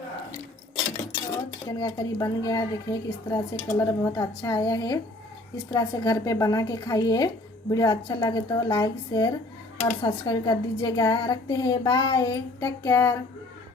तो चिकन का करी बन गया। देखिए किस तरह से कलर बहुत अच्छा आया है। इस तरह से घर पे बना के खाइए। वीडियो अच्छा लगे तो लाइक शेयर और सब्सक्राइब कर दीजिएगा। रखते हैं, बाय, टेक केयर।